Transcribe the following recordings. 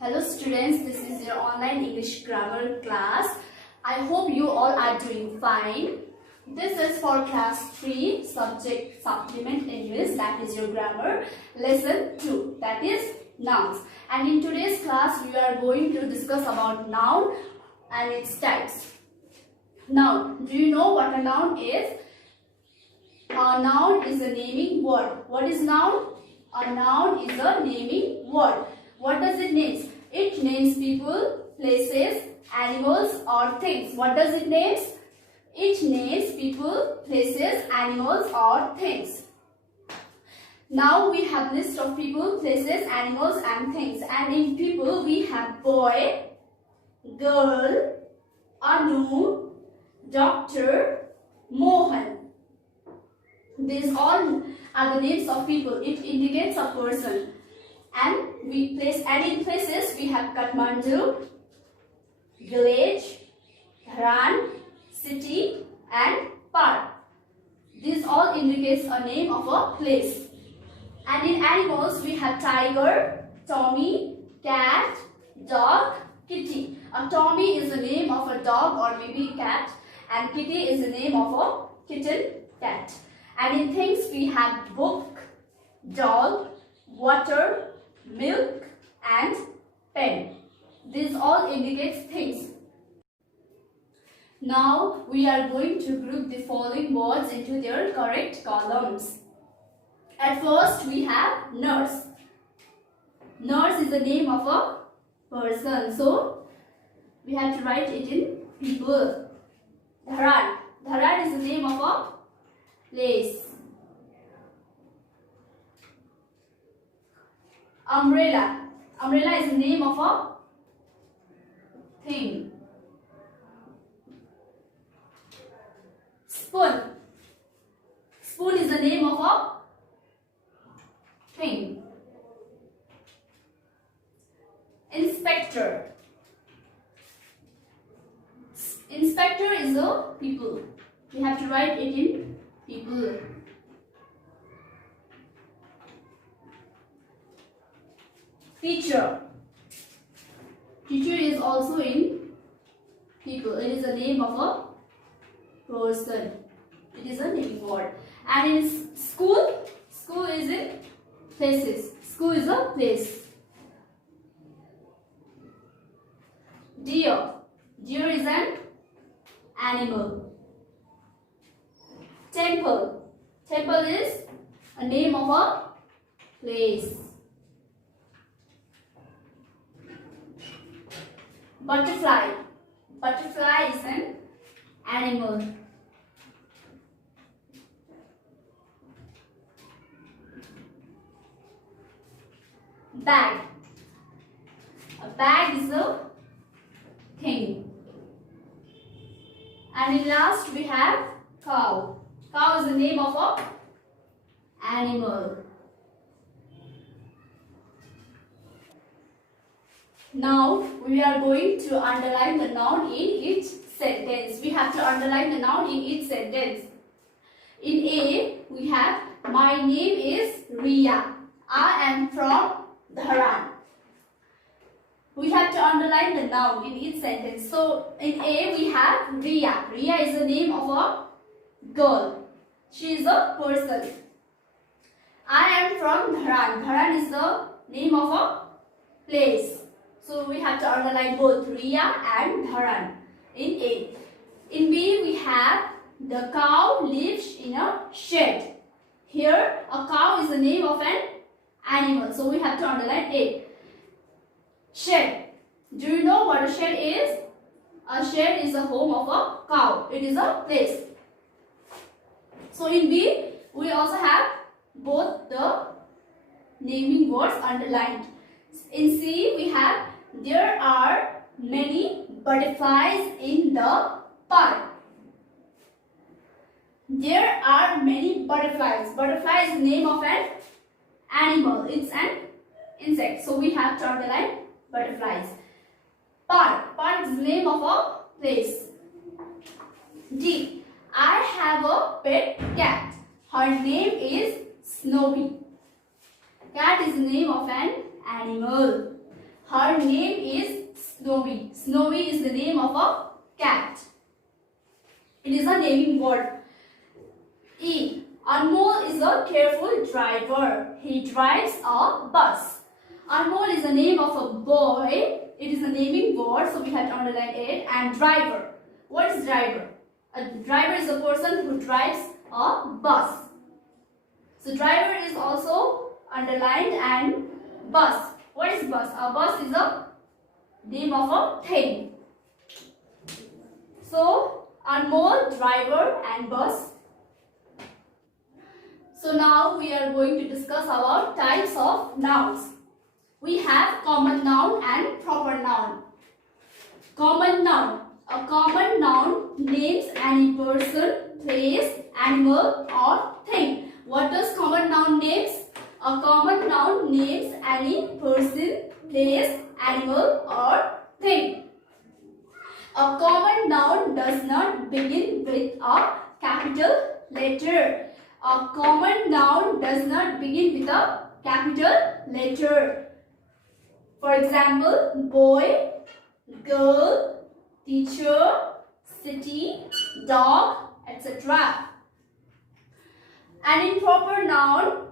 Hello students, this is your online English grammar class. I hope you all are doing fine. This is for class 3 subject supplement English, that is your grammar, lesson 2, that is nouns. And in today's class we are going to discuss about noun and its types. Noun, do you know what a noun is? A noun is a naming word. What is noun? A noun is a naming word. What does it name? It names people, places, animals or things. What does it name? It names people, places, animals or things. Now we have list of people, places, animals and things. And in people we have boy, girl, Anu, doctor, Mohan. These all are the names of people. It indicates a person. And in places we have Kathmandu, village, Dharan, city and park. These all indicates a name of a place. And in animals we have tiger, Tommy, cat, dog, kitty. A Tommy is the name of a dog or maybe cat, and kitty is the name of a kitten, cat. And in things we have book, doll, water, milk and pen. These all indicates things. Now we are going to group the following words into their correct columns. At first we have nurse. Nurse is the name of a person, so we have to write it in people. Dharan. Dharan is the name of a place. Umbrella. Umbrella is the name of a thing. Spoon. Spoon is the name of a thing. Inspector. Inspector is a people. We have to write it in people. Teacher. Teacher is also in people. It is the name of a person. It is a naming word. And in school, school is in places. School is a place. Deer. Deer is an animal. Temple. Temple is a name of a place. Butterfly. Butterfly is an animal. Bag. A bag is a thing. And in last we have cow. Cow is the name of a animal. Now we are going to underline the noun in each sentence. We have to underline the noun in each sentence. In A we have my name is Riya. I am from Dharan. We have to underline the noun in each sentence. So in A we have Riya. Riya is the name of a girl. She is a person. I am from Dharan. Dharan is the name of a place. So we have to underline both Riya and Dharan in A. In B we have the cow lives in a shed. Here a cow is the name of an animal. So we have to underline A. Shed. Do you know what a shed is? A shed is the home of a cow. It is a place. So in B we also have both the naming words underlined. In C we have there are many butterflies in the park. There are many butterflies. Butterfly is the name of an animal. It's an insect. So we have to underline butterflies. Park. Park is the name of a place. D. I have a pet cat. Her name is Snowy. Cat is the name of an animal. Her name is Snowy. Snowy is the name of a cat. It is a naming word. E. Anmol is a careful driver. He drives a bus. Anmol is the name of a boy. It is a naming word, so we have to underline it. And driver. What is driver? A driver is a person who drives a bus. So driver is also underlined, and bus. What is bus? A bus is a name of a thing. So Anmol, driver, and bus. So now we are going to discuss about types of nouns. We have common noun and proper noun. Common noun. A common noun names any person, place, animal, or thing. What does common noun names? A common noun names any person, place, animal, or thing. A common noun does not begin with a capital letter. A common noun does not begin with a capital letter. For example, boy, girl, teacher, city, dog, etc. And in proper noun,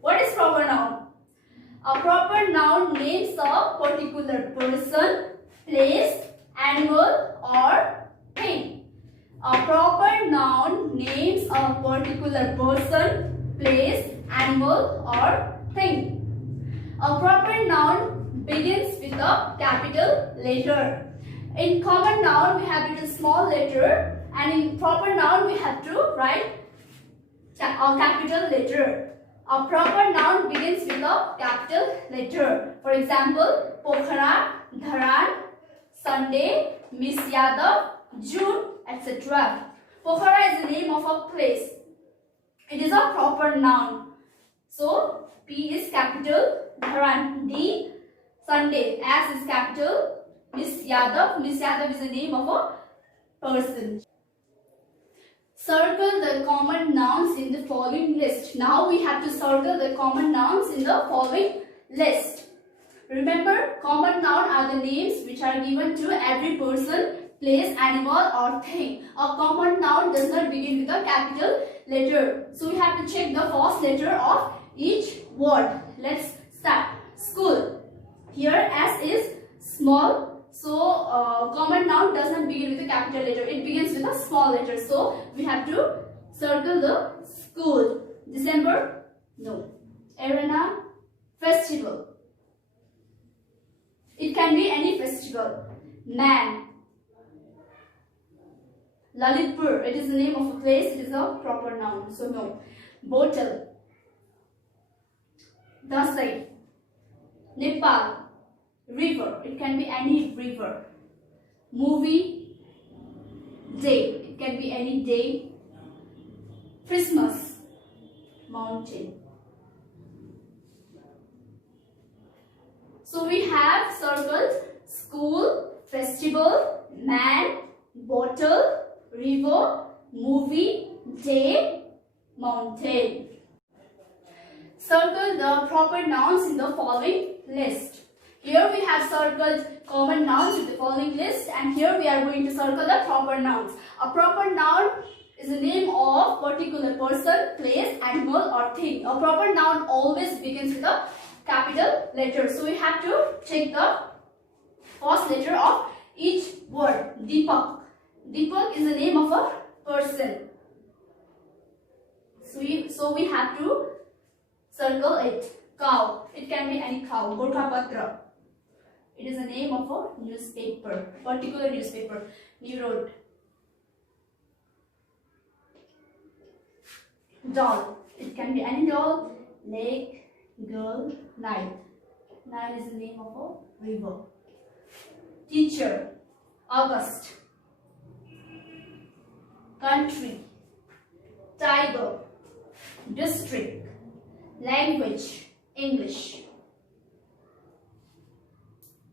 what is proper noun? A proper noun names a particular person, place, animal, or thing. A proper noun names a particular person, place, animal, or thing. A proper noun begins with a capital letter. In common noun, we have written small letter, and in proper noun, we have to write a capital letter. A proper noun begins with a capital letter. For example, Pokhara, Dharan, Sunday, Miss Yadav, June, etc. Pokhara is the name of a place. It is a proper noun. So, P is capital, Dharan, D, Sunday, S is capital, Miss Yadav is the name of a person. Circle the common nouns in the following list. Now we have to circle the common nouns in the following list. Remember, common nouns are the names which are given to every person, place, animal, or thing. A common noun does not begin with a capital letter. So we have to check the first letter of each word. Let's start. School. Here S is small. So common noun does not begin with a capital letter. It begins with a small letter. So we have to circle the school. December? No. Arena? Festival. It can be any festival. Man. Lalitpur. It is the name of a place. It is a proper noun. So no. Bottle. Dasai. Nepal. River. It can be any river. Movie. Day. It can be any day. Christmas. Mountain. So we have circled school, festival, man, bottle, river, movie, day, mountain. Circle the proper nouns in the following list. Here we have circled common nouns in the following list, and here we are going to circle the proper nouns. A proper noun is the name of particular person, place, animal, or thing. A proper noun always begins with a capital letter. So we have to check the first letter of each word. Deepak. Deepak is the name of a person. So we have to circle it. Cow. It can be any cow. Gorkhapatra. It is the name of a newspaper, particular newspaper. New Road. Doll. It can be any doll. Lake, girl, Nile. Nile is the name of a river. Teacher. August. Country. Tiger. District. Language. English.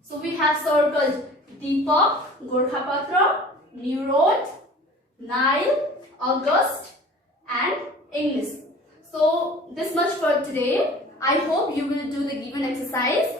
So we have circled Deepak, Gorkhapatra, New Road, Nile, August, and English. So this much for today. I hope you will do the given exercise